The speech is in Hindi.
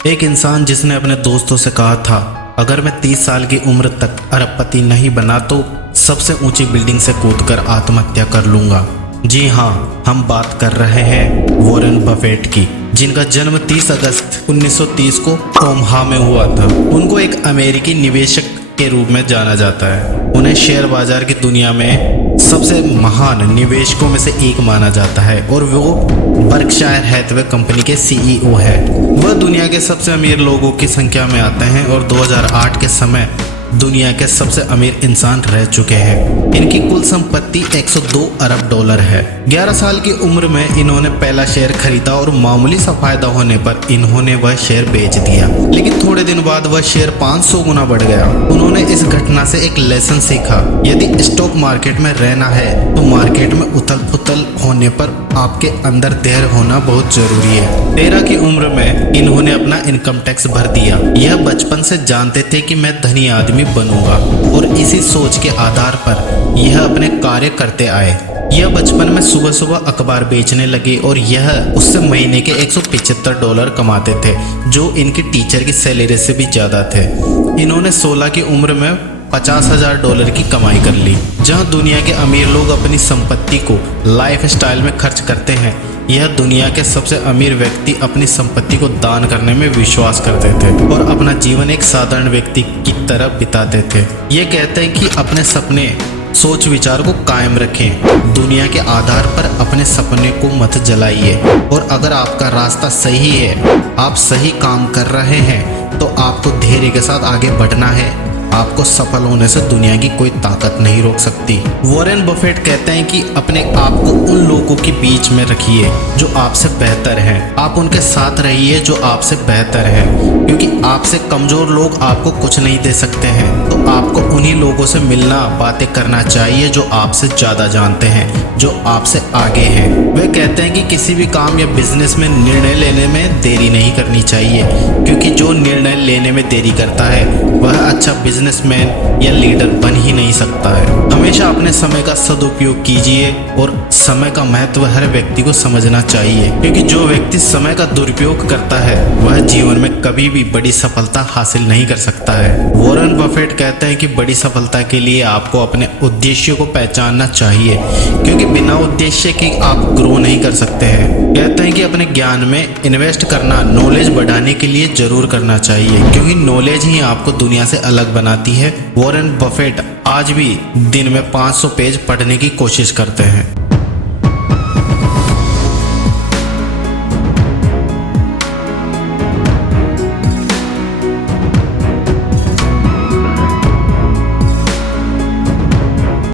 एक इंसान जिसने अपने दोस्तों से कहा था, अगर मैं 30 साल की उम्र तक अरबपति नहीं बना तो सबसे ऊंची बिल्डिंग से कूदकर आत्महत्या कर लूंगा। जी हाँ, हम बात कर रहे हैं वॉरेन बफेट की, जिनका जन्म 30 अगस्त 1930 को ओमाहा में हुआ था। उनको एक अमेरिकी निवेशक के रूप में जाना जाता है। उन्हें शेयर बाजार की दुनिया में सबसे महान निवेशकों में से एक माना जाता है और वो बर्कशायर हैथवे कंपनी के सीईओ है। वह दुनिया के सबसे अमीर लोगों की संख्या में आते हैं और 2008 के समय दुनिया के सबसे अमीर इंसान रह चुके हैं। इनकी कुल संपत्ति 102 अरब डॉलर है। 11 साल की उम्र में इन्होंने पहला शेयर खरीदा और मामूली सा फायदा होने पर इन्होंने वह शेयर बेच दिया, लेकिन थोड़े दिन बाद वह शेयर 500 गुना बढ़ गया। उन्होंने इस घटना से एक लेसन सीखा, यदि स्टॉक मार्केट में रहना है तो मार्केट में उथल पुथल होने पर आपके अंदर धैर्य होना बहुत जरूरी है। 13 की उम्र में इन्होंने अपना इनकम टैक्स भर दिया। यह बचपन से जानते थे कि मैं धनी आदमी बनूंगा और इसी सोच के आधार पर यह अपने कार्य करते आए। यह बचपन में सुबह सुबह अखबार बेचने लगे और यह उससे महीने के 175 डॉलर कमाते थे, जो इनकी टीचर की सैलरी से भी ज्यादा थे। इन्होंने 16 की उम्र में 50,000 डॉलर की कमाई कर ली। जहां दुनिया के अमीर लोग अपनी संपत्ति को लाइफ स्टाइल में खर्च करते हैं, यह दुनिया के सबसे अमीर व्यक्ति अपनी संपत्ति को दान करने में विश्वास करते थे और अपना जीवन एक साधारण व्यक्ति की तरह बिताते थे। ये कहते हैं कि अपने सपने सोच विचार को कायम रखें, दुनिया के आधार पर अपने सपने को मत जलाइए, और अगर आपका रास्ता सही है, आप सही काम कर रहे हैं, तो आपको धैर्य के साथ आगे बढ़ना है। आपको सफल होने से दुनिया की कोई ताकत नहीं रोक सकती। वॉरेन बफेट कहते हैं कि अपने आप को उन लोगों के बीच में रखिए जो आपसे बेहतर हैं। आप उनके साथ रहिए जो आपसे बेहतर है, क्योंकि आपसे कमजोर लोग आपको कुछ नहीं दे सकते हैं। तो आपको उन्हीं लोगों से मिलना, बातें करना चाहिए जो आपसे ज्यादा जानते हैं, जो आपसे आगे हैं। वे कहते हैं कि किसी भी काम या बिजनेस में निर्णय लेने में देरी नहीं करनी चाहिए, क्योंकि जो निर्णय लेने में देरी करता है वह अच्छा बिजनेसमैन या लीडर बन ही नहीं सकता है। हमेशा अपने समय का सदुपयोग कीजिए और समय का महत्व हर व्यक्ति को समझना चाहिए, क्योंकि जो व्यक्ति समय का दुरुपयोग करता है वह जीवन में कभी भी बड़ी सफलता हासिल नहीं कर सकता है। वॉरेन बफेट कहते हैं कि बड़ी सफलता के लिए आपको अपने उद्देश्यों को पहचानना चाहिए, क्योंकि बिना उद्देश्य के आप ग्रो नहीं कर सकते हैं। कहते हैं कि अपने ज्ञान में इन्वेस्ट करना नॉलेज बढ़ाने के लिए जरूर करना चाहिए, क्योंकि नॉलेज ही आपको दुनिया से अलग बनाती है। वॉरेन बफेट आज भी दिन में 500 पेज पढ़ने की कोशिश करते हैं।